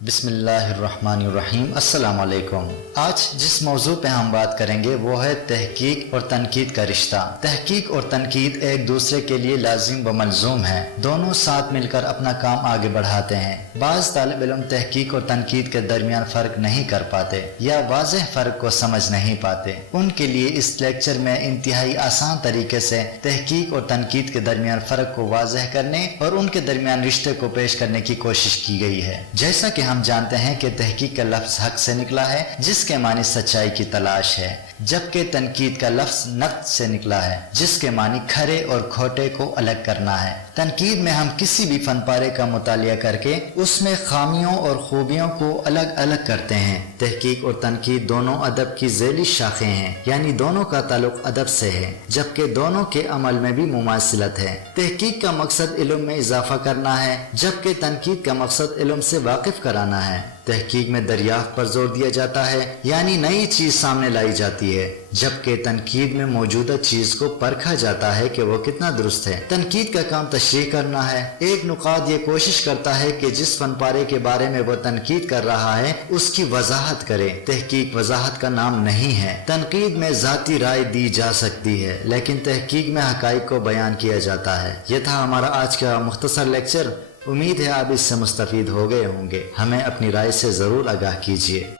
بسم اللہ الرحمن الرحیم۔ السلام علیکم۔ آج جس موضوع پہ ہم بات کریں گے وہ ہے تحقیق اور تنقید کا رشتہ۔ تحقیق اور تنقید ایک دوسرے کے لیے لازم و ملزوم ہیں، دونوں ساتھ مل کر اپنا کام آگے بڑھاتے ہیں۔ بعض طالب علم تحقیق اور تنقید کے درمیان فرق نہیں کر پاتے یا واضح فرق کو سمجھ نہیں پاتے۔ ان کے لیے اس لیکچر میں انتہائی آسان طریقے سے تحقیق اور تنقید کے درمیان فرق کو واضح کرنے اور ان کے درمیان رشتے کو پیش کرنے کی کوشش کی گئی ہے۔ جیسا کہ ہم جانتے ہیں کہ تحقیق کا لفظ حق سے نکلا ہے جس کے معنی سچائی کی تلاش ہے، جبکہ تنقید کا لفظ نقد سے نکلا ہے جس کے معنی کھرے اور کھوٹے کو الگ کرنا ہے۔ تنقید میں ہم کسی بھی فن پارے کا مطالعہ کر کے اس میں خامیوں اور خوبیوں کو الگ الگ کرتے ہیں۔ تحقیق اور تنقید دونوں ادب کی ذیلی شاخیں ہیں، یعنی دونوں کا تعلق ادب سے ہے، جبکہ دونوں کے عمل میں بھی مماثلت ہے۔ تحقیق کا مقصد علم میں اضافہ کرنا ہے، جبکہ تنقید کا مقصد علم سے واقف کرانا ہے۔ تحقیق میں دریافت پر زور دیا جاتا ہے، یعنی نئی چیز سامنے لائی جاتی ہے، جبکہ تنقید میں موجودہ چیز کو پرکھا جاتا ہے کہ وہ کتنا درست ہے۔ تنقید کا کام تشریح کرنا ہے۔ ایک نقاد یہ کوشش کرتا ہے کہ جس فن پارے کے بارے میں وہ تنقید کر رہا ہے اس کی وضاحت کرے۔ تحقیق وضاحت کا نام نہیں ہے۔ تنقید میں ذاتی رائے دی جا سکتی ہے، لیکن تحقیق میں حقائق کو بیان کیا جاتا ہے۔ یہ تھا ہمارا آج کا مختصر لیکچر۔ امید ہے آپ اس سے مستفید ہو گئے ہوں گے۔ ہمیں اپنی رائے سے ضرور آگاہ کیجیے۔